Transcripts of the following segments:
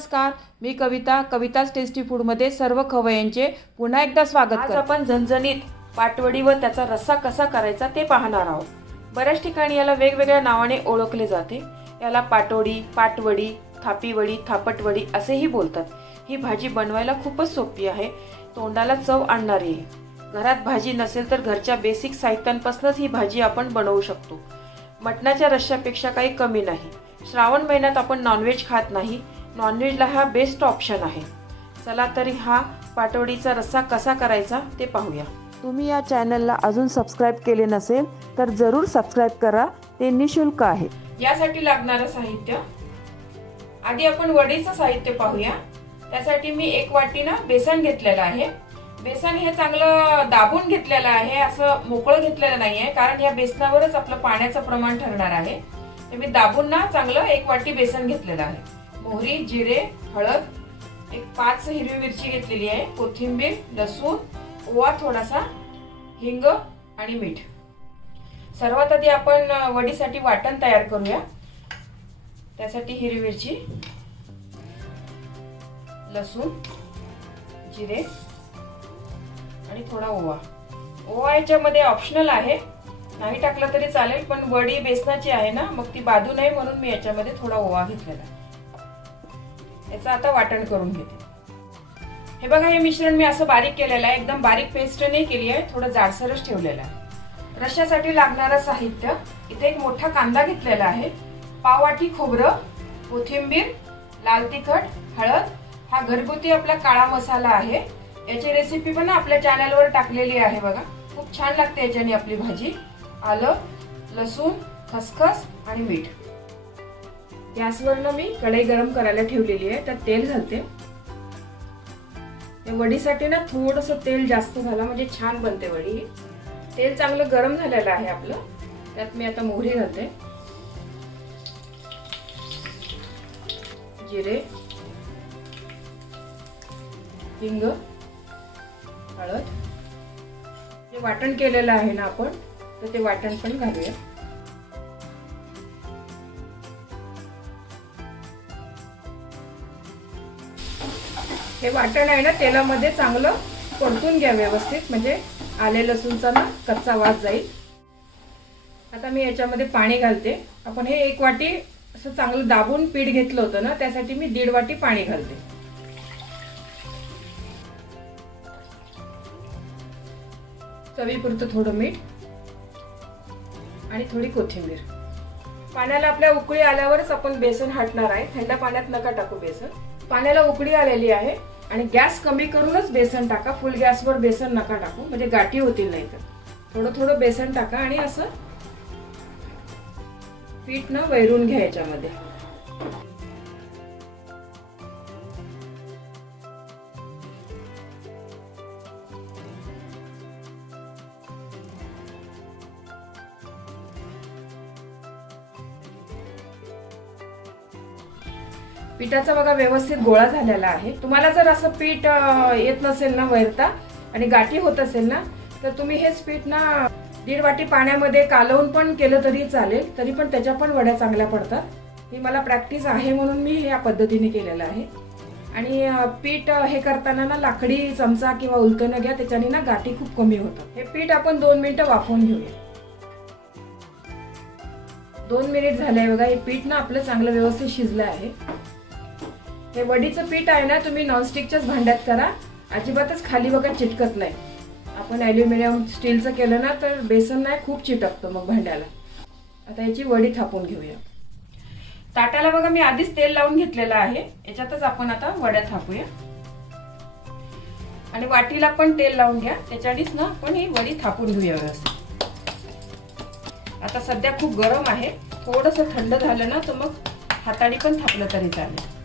नमस्कार, मी कविताच टेस्टी फूडमध्ये सर्व खवय्यांचे पुन्हा एकदा स्वागत करते। आज आपण झणझणीत पाटवडी व त्याचा रस्सा कसा करायचा ते पाहणार आहोत। बऱ्याच ठिकाणी याला वेगवेगळ्या नावाने ओळखले जाते। याला पाटवडी, पाटवडी, थापीवडी, थापटवडी असेही बोलतात। ही भाजी बनवायला खूपच सोपी आहे, तोंडाला चव आणणारी आहे। घरात भाजी नसेल तर घरच्या बेसिक साहित्यांपासूनच ही भाजी आपण बनवू शकतो। मटणाच्या रश्श्यापेक्षा काही कमी नाही। श्रावण महिन्यात आपण नॉनव्हेज खात नाही, नॉनव्हेजला हा बेस्ट ऑप्शन आहे। चला तरी हा पाटवडीचा रस्सा कसा करायचा ते पाहूया। तुम्ही या चॅनलला अजून सबस्क्राइब केले नसेल तर जरूर सबस्क्राइब करा, ते निशुल्क आहे। यासाठी लागणारं साहित्य, आधी आपण वडीचं साहित्य पाहूया। त्यासाठी मी 1 वाटी बेसन घेतलेलं आहे। बेसन हे चांगलं दाबून घेतलेलं आहे, असं मोकळं घेतलेलं नाहीये, कारण या बेसनावरच आपलं पाण्याचं प्रमाण ठरणार आहे। मी दाबून चांगलं 1 वाटी बेसन घेतलेलं आहे। मोहरी, जिरे, हळद, 5 हिरवी मिरची घेतलेली आहे, कोथिंबीर, लसूण, ओवा थोडासा, हिंग आणि मीठ। सर्वात आधी आपण वडीसाठी वाटण तयार करूया। त्यासाठी हिरवी मिरची, लसूण, जिरे आणि थोडा ओवा। ओवा याच्यामध्ये ऑप्शनल आहे, नाही टाकला तरी चालेल, पण वडी बेसनाची आहे ना, मग ती बाधू नये म्हणून मी याच्यामध्ये थोडा ओवा घेतलेला आहे। याचं आता वाटण करून घेते। हे बघा, हे मिश्रण मी असं बारीक केलेलं आहे, एकदम बारीक पेस्ट नाही केली आहे, थोडं जाडसरच ठेवलेलं आहे। रश्श्यासाठी लागणारं साहित्य, इथे 1 मोठा कांदा घेतलेला आहे, पाव वाटी खोबरं, कोथिंबीर, लाल तिखट, हळद, हा घरगुती आपला काळा मसाला आहे। याची रेसिपी पण आपल्या चॅनलवर टाकलेली आहे बघा, खूप छान लागते याच्याने आपली भाजी। आलं, लसूण, खसखस आणि मीठ। गॅसवरनं मी कढई गरम करायला ठेवलेली आहे, त्यात तेल घालते। या वडीसाठी थोडंसं तेल जास्त घाला, म्हणजे छान बनते वडी। तेल चांगलं गरम झालेलं आहे आपलं, त्यात मी आता मोहरी घालते, जिरे, हिंग, हळद। जे वाटण केलेलं आहे ना आपण, तर ते वाटण पण घालूया। हे वाटण आहे ना, तेलामध्ये चांगलं परतून घ्या व्यवस्थित, म्हणजे आले लसूणचा कच्चा वास जाईल। आता मी याच्यामध्ये पाणी घालते। आपण हे 1 वाटी असं चांगलं दाबून पीठ घेतलं होतं ना, त्यासाठी मी 1.5 वाटी पाणी घालते। चवीपुरतं थोडं मीठ आणि थोडी कोथिंबीर। पाण्याला आपल्या उकळी आल्यावरच आपण बेसन हटणार आहे, थंड पाण्यात नका टाकू बेसन। पाण्याला उकळी आलेली आहे आणि गॅस कमी करूनच बेसन टाका, फुल गॅसवर बेसन नका टाकू, म्हणजे गाठी होतील नाही तर। थोडं थोडं बेसन टाका आणि असं पीठ वैरून घ्या याच्यामध्ये। पिठाचा बघा व्यवस्थित गोळा झालेला आहे। तुम्हाला जर असं पीठ येत नसेल ना वैरता आणि गाठी होत असेल ना, तर तुम्ही हेच पीठ 1.5 वाटी पाण्यामध्ये कालवून पण केलं तरी चालेल, तरी पण त्याच्या पण वड्या चांगल्या पडतात। ही मला प्रॅक्टिस आहे म्हणून मी या पद्धतीने केलेलं आहे। आणि पीठ हे करताना लाकडी चमचा किंवा उलटणं घ्या, त्याच्याने गाठी खूप कमी होतात। हे पीठ आपण 2 मिनिटं वाफवून घेऊया। 2 मिनिट झाले बघा, हे पीठ आपलं चांगलं व्यवस्थित शिजलं आहे। हे वडीचं पीठ आहे ना, तुम्ही नॉनस्टिकच्याच भांड्यात करा, अजिबातच खाली बघा चिटकत नाही। आपण ॲल्युमिनियम स्टीलचं केलं ना तर बेसन खूप चिटकतं मग भांड्याला। आता याची वडी थापून घेऊया। ताटाला बघा मी आधीच तेल लावून घेतलेलं आहे, याच्यातच आपण आता वड्या थापूया। आणि वाटीला पण तेल लावून घ्या, त्याच्यानेच आपण ही वडी थापून घेऊया व्यवस्थित। आता सध्या खूप गरम आहे, थोडंसं थंड झालं ना तर मग हाताने पण थापलं तरी चालेल।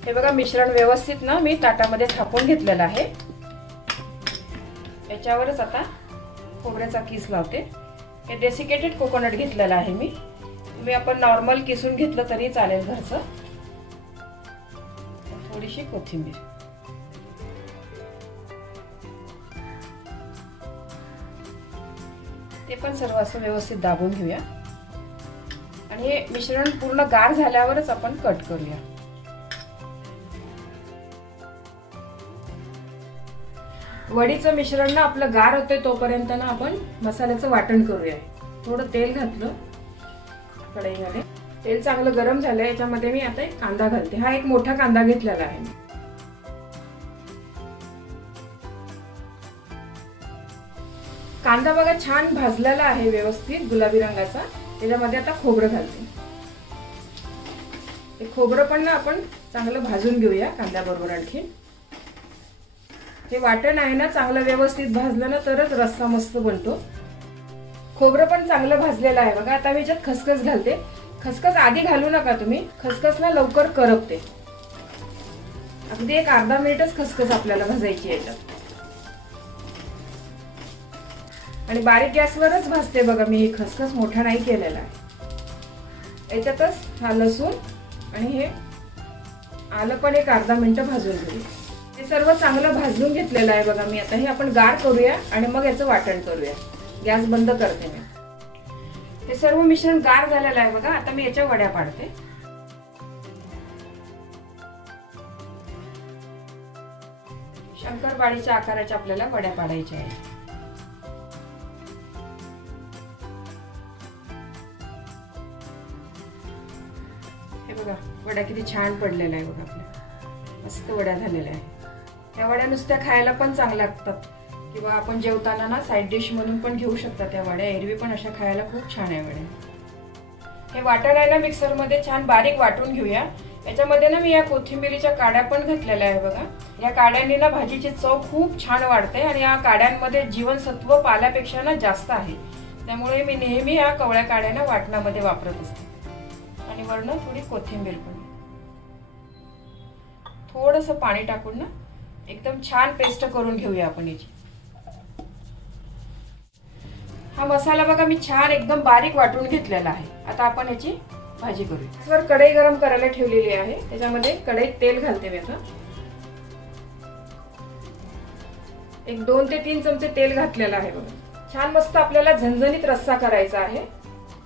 हे बघा, मिश्रण व्यवस्थित मी ताटामध्ये थापून घेतलेलं आहे। याच्यावरच आता खोबऱ्याचा किस लावते। हे डेसिकेटेड कोकोनट घेतलेलं आहे मी आपण नॉर्मल किसून घेतलं तरी चालेल घरचं। थोडीशी कोथिंबीर, ते पण सर्व असं व्यवस्थित दाबून घेऊया आणि हे मिश्रण पूर्ण गार झाल्यावरच आपण कट करूया. वडीचं मिश्रण ना आपलं गार होते तोपर्यंत ना आपण मसाल्याचं वाटण करूया. थोडं तेल घातलं कढईमध्ये, तेल चांगलं गरम झालं. याच्यामध्ये मी आता एक कांदा घालते. हा एक मोठा कांदा घेतलेला आहे मी. कांदा बघा छान भाजलेला आहे व्यवस्थित गुलाबी रंगाचा. त्याच्यामध्ये आता खोबरं घालते. हे खोबरं पण ना आपण चांगलं भाजून घेऊया कांद्याबरोबर. आणखी हे वाटण आहे ना चांगलं व्यवस्थित भाजलं ना तरच रस्सा मस्त बनतो. खोबरं पण चांगलं भाजलेलं आहे बघा. आता मी याच्यात खसखस घालते. खसखस आधी घालू नका तुम्ही, खसखस ना लवकर करपते. अगदी एक अर्धा मिनिटच खसखस आपल्याला भाजायची याच्यात. आणि बारीक गॅसवरच भाजते बघा मी. ही खसखस मोठा नाही केलेला आहे. याच्यातच हा लसूण आणि हे आलं पण एक अर्धा मिनिट भाजून घेऊया. हे सर्व चांगलं भाजून घेतलेलं आहे बघा मी. आता हे आपण गार करूया आणि मग याचं वाटण करूया. गॅस बंद करते मी. हे सर्व मिश्रण गार झालेलं आहे बघा. आता मी याच्या वड्या पाडते. शंकरपाळीच्या आकाराच्या आपल्याला वड्या पाडायच्या आहेत. हे बघा वड्या किती छान पडलेल्या आहे बघा. आपल्या मस्त वड्या झालेल्या आहेत. त्या वड्या नुसत्या खायला पण चांगल्या लागतात किंवा आपण जेवताना ना साईड डिश म्हणून पण घेऊ शकता त्या वड्या. एरवी पण अशा खायला खूप छान आहे वड्या. हे वाटण आहे ना मिक्सरमध्ये छान बारीक वाटून घेऊया. याच्यामध्ये ना मी या कोथिंबिरीच्या काड्या पण घातलेल्या आहे बघा. या काड्यांनी ना भाजीची चव खूप छान वाढते आणि या काड्यांमध्ये जीवनसत्व पाल्यापेक्षा ना जास्त आहे. त्यामुळे मी नेहमी या कवळ्या काड्या ना वाटणामध्ये वापरत असते. आणि वरून थोडी कोथिंबीर पण. थोडंसं पाणी टाकून ना एकदम छान पेस्ट करून घेऊया आपण याची. हा मसाला बघा मी छान एकदम बारीक वाटून घेतलेला आहे. आता आपण याची भाजी करूया. गॅसवर कढई गरम करायला ठेवलेली आहे. त्याच्यामध्ये कढईत तेल घालते मी आता. एक 2 ते 3 चमचे तेल घातलेलं आहे बघा. छान मस्त आपल्याला झणझणीत रस्सा करायचा आहे.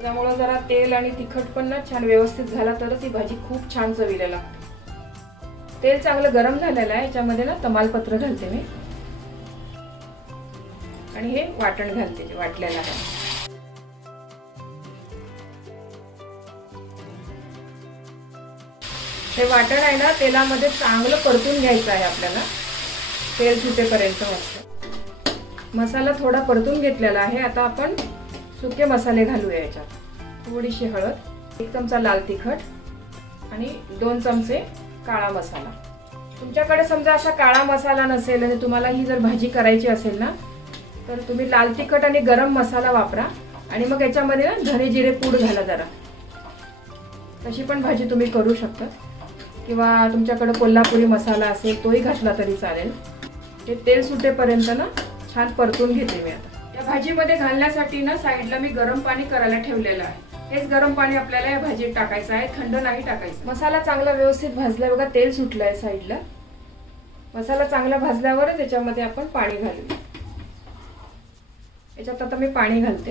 त्यामुळे जरा तेल आणि तिखट पण ना छान व्यवस्थित झाला तरच ही भाजी खूप छान चवीला लागते. तेल चांगलं गरम झालेलं आहे. याच्यामध्ये ना तमालपत्र घालते मी आणि हे वाटण घालते जे वाटलेलं आहे. हे वाटण आहे ना तेलामध्ये चांगलं परतून घ्यायचं आहे आपल्याला. तेल सुटेपर्यंत मस्त. मसाला थोडा परतून घेतलेला आहे. आता आपण सुके मसाले घालूया याच्यात. थोडीशी हळद, 1 चमचा लाल तिखट आणि 2 चमचे काळा मसाला. तुमच्याकडे समजा असा काळा मसाला नसेल आणि तुम्हाला ही जर भाजी करायची असेल ना तर तुम्ही लाल तिखट आणि गरम मसाला वापरा आणि मग याच्यामध्ये ना धने जिरे पूड घाला जरा. तशी पण भाजी तुम्ही करू शकता किंवा तुमच्याकडे कोल्हापुरी मसाला असेल तोही घातला तरी चालेल. हे तेल सुटेपर्यंत ना छान परतून घेते मी. आता या भाजीमध्ये घालण्यासाठी ना साईडला मी गरम पाणी करायला ठेवलेलं आहे. हेच गरम पाणी आपल्याला या भाजीत टाकायचं आहे. थंड नाही टाकायचं. मसाला चांगला व्यवस्थित भाजलाय बघा. तेल सुटलंय साईडला. मसाला चांगला भाजल्यावरच याच्यामध्ये आपण पाणी घालू. याच्यात आता मी पाणी घालते.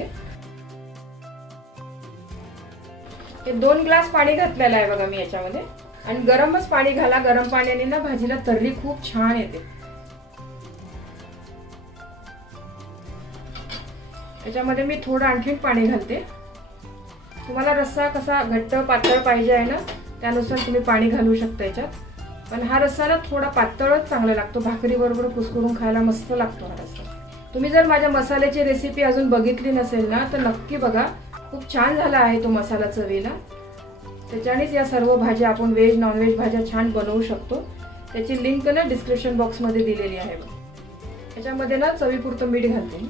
हे 2 ग्लास पाणी घातलेलं आहे बघा मी याच्यामध्ये. आणि गरमच पाणी घाला. गरम पाण्याने ना भाजीला तर्री खूप छान येते. याच्यामध्ये मी थोडं आणखीन पाणी घालते. तुम्हाला रस्सा कसा घट्ट पातळ पाहिजे आहे ना त्यानुसार तुम्ही पाणी घालू शकता याच्यात. पण हा रस्सा ना थोडा पातळच चांगला लागतो. भाकरी बरोबर कुस्करून खायला मस्त लागतो हा रस्सा. तुम्ही जर माझ्या मसाल्याची रेसिपी अजून बघितली नसेल ना तर नक्की बघा. खूप छान झाला आहे तो मसाला चवीला. त्याच्यानेच या सर्व भाज्या आपण व्हेज नॉनव्हेज भाज्या छान बनवू शकतो. त्याची लिंक ना डिस्क्रिप्शन बॉक्समध्ये दिलेली आहे. याच्यामध्ये ना चवीपुरतं मीठ घालते.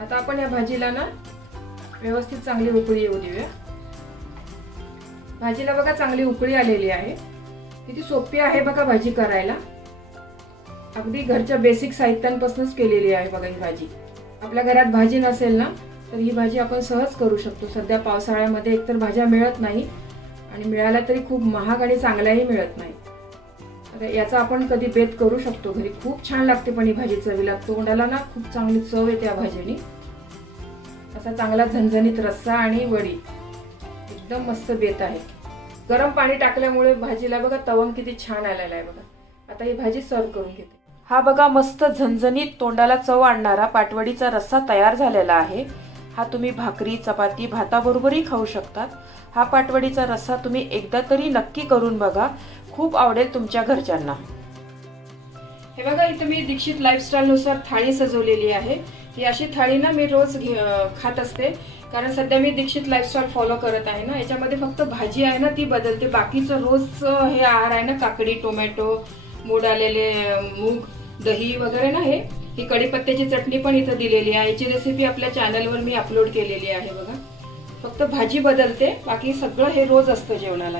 आता आपण या भाजीला ना व्यवस्थित चांगली उकळी येऊ देऊया. भाजीला बघा चांगली उकळी आलेली आहे. किती सोपी आहे बघा भाजी करायला. अगदी घरच्या बेसिक साहित्यांपासूनच केलेली आहे बघा ही भाजी. आपल्या घरात भाजी नसेल ना तर ही भाजी आपण सहज करू शकतो. सध्या पावसाळ्यामध्ये एकतर भाज्या मिळत नाही आणि मिळाल्या तरी खूप महाग आणि चांगल्याही मिळत नाही. आता याचा आपण कधी बेत करू शकतो घरी. खूप छान लागते पण ही भाजी चवीला. तोंडाला ना खूप चांगली चव येते या भाजीने. असा चांगला झणझणीत रस्सा आणि वडी एकदम मस्त बेत आहे. गरम पाणी टाकल्यामुळे भाजीला बघा तवंग किती छान आलेला आहे बघा. आता ही भाजी सर्व करून घेते. हा बघा मस्त झणझणीत तोंडाला चव आणणारा पाटवडीचा रस्सा तयार झालेला आहे. हा तुम्ही भाकरी, चपाती, भाताबरोबरही खाऊ शकतात. हा पाटवडीचा रस्सा तुम्ही एकदा तरी नक्की करून बघा, खूप आवडेल तुमच्या घरच्यांना. हे बघा इथं मी दीक्षित लाईफस्टाईल नुसार थाळी सजवलेली आहे. ही अशी थाळी ना मी रोज खात असते, कारण सध्या मी दीक्षित लाईफस्टाईल फॉलो करत आहे ना. याच्यामध्ये फक्त भाजी आहे ना ती बदलते, बाकीचं रोजचं हे आहार आहे ना, काकडी, टोमॅटो, मोड आलेले मूग, दही वगैरे ना. ही कढीपत्त्याची चटणी पण इथं दिलेली आहे. याची रेसिपी आपल्या चॅनलवर मी अपलोड केलेली आहे बघा. फक्त भाजी बदलते, बाकी सगळं हे रोज असतं जेवणाला.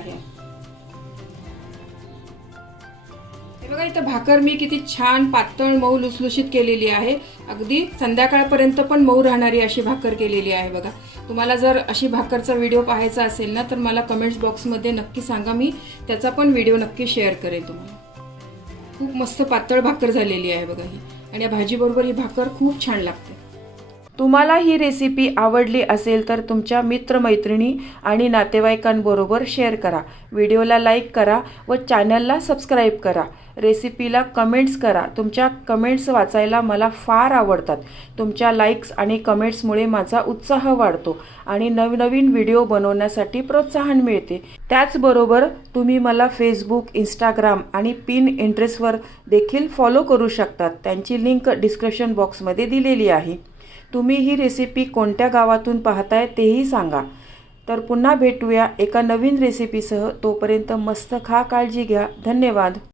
हे बघा इथं भाकर मी किती छान पातळ मऊ लुसलुशीत केलेली आहे. अगदी संध्याकाळपर्यंत पण मऊ राहणारी अशी भाकर केलेली आहे बघा. तुम्हाला जर अशी भाकरचा व्हिडिओ पाहायचा असेल ना तर मला कमेंट्स बॉक्समध्ये नक्की सांगा, मी त्याचा पण व्हिडिओ नक्की शेअर करेन तुम्हाला. खूप मस्त पातळ भाकर झालेली आहे बघा ही, आणि या भाजीबरोबर ही भाकर खूप छान लागते. तुम्हाला ही रेसिपी आवडली असेल तर तुमच्या मित्रमैत्रिणी आणि नातेवाईकांबरोबर शेअर करा. व्हिडिओला लाईक करा व चॅनलला सबस्क्राईब करा. रेसिपीला कमेंट्स करा. तुमच्या कमेंट्स वाचायला मला फार आवडतात. तुमच्या लाईक्स आणि कमेंट्समुळे माझा उत्साह वाढतो आणि नवनवीन व्हिडिओ बनवण्यासाठी प्रोत्साहन मिळते. त्याचबरोबर तुम्ही मला फेसबुक, इंस्टाग्राम आणि पिनइंटरेस्टवर देखील फॉलो करू शकतात. त्यांची लिंक डिस्क्रिप्शन बॉक्समध्ये दिलेली आहे. तुम्ही ही रेसिपी कोणत्या गावातून पाहताय तेही सांगा. तर पुन्हा भेटूया एका नवीन रेसिपीसह. तोपर्यंत मस्त खा, काळजी घ्या. धन्यवाद.